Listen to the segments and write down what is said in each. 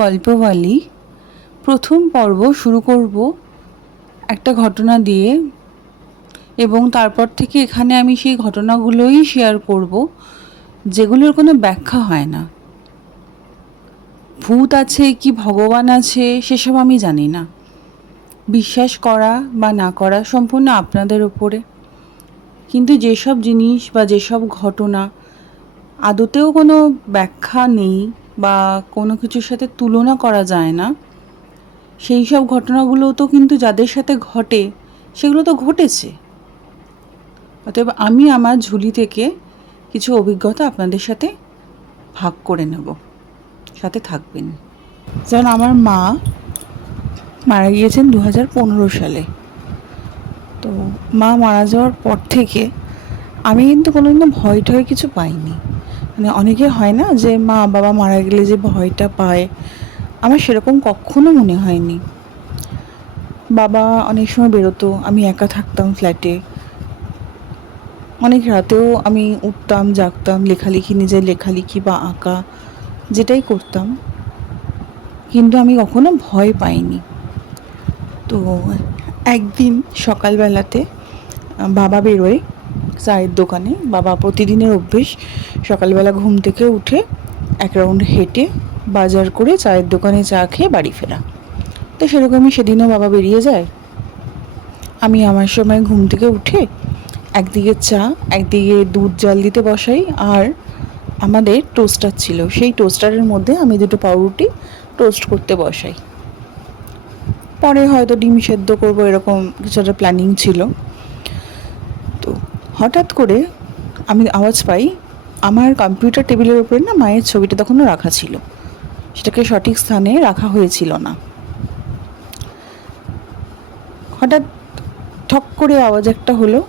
গল্পবালি প্রথম পর্ব শুরু করব একটা ঘটনা দিয়ে, এবং তারপর থেকে এখানে আমি সেই ঘটনাগুলোই শেয়ার করব যেগুলোর কোনো ব্যাখ্যা হয় না। ভূত আছে কি ভগবান আছে সেসব আমি জানি না। বিশ্বাস করা বা না করা সম্পূর্ণ আপনাদের উপরে। কিন্তু যেসব জিনিস বা যেসব ঘটনা আদতেও কোনো ব্যাখ্যা নেই বা কোনো কিছুর সাথে তুলনা করা যায় না, সেই সব ঘটনাগুলো তো কিন্তু যাদের সাথে ঘটে সেগুলো তো ঘটেছে। অতএব আমি আমার ঝুলি থেকে কিছু অভিজ্ঞতা আপনাদের সাথে ভাগ করে নেব, সাথে থাকবেন। যেমন আমার মা মারা গিয়েছেন 2015 সালে। তো মা মারা যাওয়ার পর থেকে আমি কিন্তু কোনোদিনও ভয় টয় কিছু পাইনি। মানে অনেকে হয় না যে মা বাবা মারা গেলে যে ভয়টা পায়, আমার সেরকম কখনো মনে হয়নি। বাবা অনেক সময় বেরোতো, আমি একা থাকতাম ফ্ল্যাটে। অনেক রাতেও আমি উঠতাম, জাগতাম, লেখালেখি, নিজের লেখালেখি বা আঁকা যেটাই করতাম, কিন্তু আমি কখনো ভয় পাইনি। তো একদিন সকালবেলাতে বাবা বেরোয় চায়ের দোকানে। বাবা প্রতিদিনের অভ্যেস সকালবেলা ঘুম থেকে উঠে এক রাউন্ড হেঁটে বাজার করে চায়ের দোকানে চা খেয়ে বাড়ি ফেরা। তো সেরকমই সেদিনও বাবা বেরিয়ে যায়। আমি আমার সময় ঘুম থেকে উঠে একদিকে চা, একদিকে দুধ জাল দিতে বসাই, আর আমাদের টোস্টার ছিল, সেই টোস্টারের মধ্যে আমি দুটো পাউরুটি টোস্ট করতে বসাই। পরে হয়তো ডিম সেদ্ধ করবো, এরকম কিছু একটা প্ল্যানিং ছিল। তো হঠাৎ করে আমি আওয়াজ পাই, আমার কম্পিউটার টেবিলের উপরে না মায়ের ছবিটা তখনও রাখা ছিল, সেটাকে সঠিক স্থানে রাখা হয়েছিল না। হঠাৎ ঠক করে আওয়াজ একটা হলো।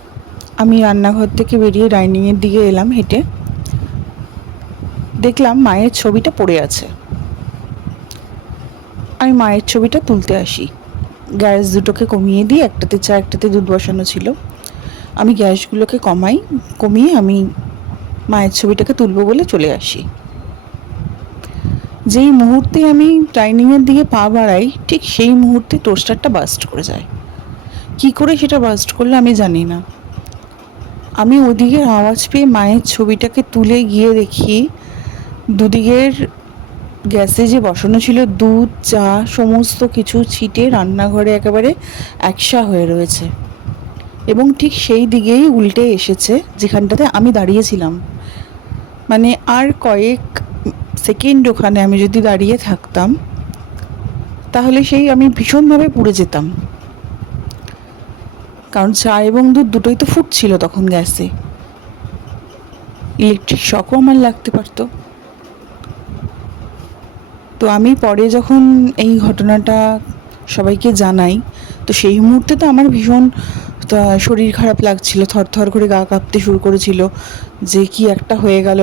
আমি রান্নাঘর থেকে বেরিয়ে ডাইনিংয়ের দিকে এলাম হেঁটে। দেখলাম মায়ের ছবিটা পড়ে আছে। আমি মায়ের ছবিটা তুলতে আসি। গ্যাস দুটোকে কমিয়ে দিয়ে একটাতে চা একটাতে দুধ বসানো ছিল। আমি গ্যাসগুলোকে কমিয়ে আমি মায়ের ছবিটাকে তুলবো বলে চলে আসি। যেই মুহূর্তে আমি ডাইনিংয়ের দিকে পা বাড়াই, ঠিক সেই মুহূর্তে টোস্টারটা বাস্ট করে যায়। কি করে সেটা বাস্ট করলো আমি জানি না। আমি ওদিকে আওয়াজ পেয়ে মায়ের ছবিটাকে তুলে গিয়ে দেখি দুদিকের গ্যাসে যে বসানো ছিল দুধ, চা সমস্ত কিছু ছিটে রান্নাঘরে একেবারে একসা হয়ে রয়েছে, এবং ঠিক সেই দিকেই উল্টে এসেছে যেখানটাতে আমি দাঁড়িয়েছিলাম। মানে আর কয়েক সেকেন্ড ওখানে আমি যদি দাঁড়িয়ে থাকতাম তাহলে সেই আমি ভীষণভাবে পুড়ে যেতাম, কারণ চা এবং দুধ দুটোই তো ফুটছিল তখন গ্যাসে। ইলেকট্রিক শকও আমার লাগতে পারতো। তো আমি পরে যখন এই ঘটনাটা সবাইকে জানাই, তো সেই মুহূর্তে তো আমার ভীষণ শরীর খারাপ লাগছিল, থরথর করে গা কাঁপতে শুরু করেছিল যে কি একটা হয়ে গেল।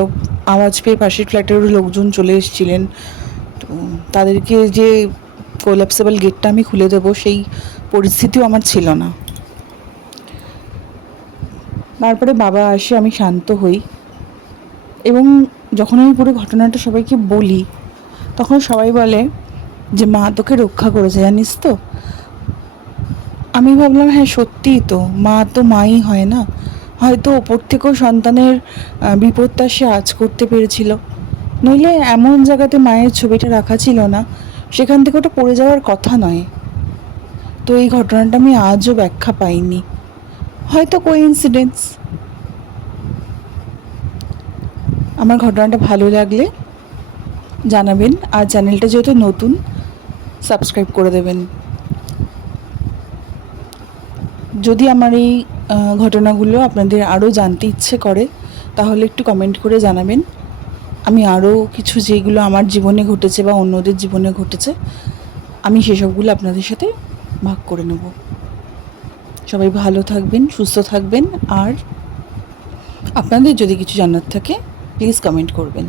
আওয়াজ পেয়ে পাশের ফ্ল্যাটেরও লোকজন চলে এসেছিলেন। তো তাদেরকে যে কোলাপসেবল গেটটা আমি খুলে দেবো সেই পরিস্থিতিও আমার ছিল না। তারপরে বাবা আসে, আমি শান্ত হই, এবং যখন আমি পুরো ঘটনাটা সবাইকে বলি তখন সবাই বলে যে মা তোকে রক্ষা করেছে, জানিস তো। আমি ভাবলাম হ্যাঁ সত্যিই তো, মা তো মাই হয় না, হয়তো ওপর থেকেও সন্তানের বিপদটা সে আজ করতে পেরেছিল। নইলে এমন জায়গাতে মায়ের ছবিটা রাখা ছিল না, সেখান থেকে ওটা পড়ে যাওয়ার কথা নয়। তো এই ঘটনাটা আমি আজও ব্যাখ্যা পাইনি, হয়তো কোইন্সিডেন্স। আমার ঘটনাটা ভালো লাগলে জানাবেন, আর চ্যানেলটা যেহেতু নতুন সাবস্ক্রাইব করে দেবেন। যদি আমার এই ঘটনাগুলো আপনাদের আরও জানতে ইচ্ছে করে তাহলে একটু কমেন্ট করে জানাবেন। আমি আরও কিছু যেগুলো আমার জীবনে ঘটেছে বা অন্যদের জীবনে ঘটেছে আমি সেসবগুলো আপনাদের সাথে ভাগ করে নেব। সবাই ভালো থাকবেন, সুস্থ থাকবেন, আর আপনাদের যদি কিছু জানার থাকে প্লিজ কমেন্ট করবেন।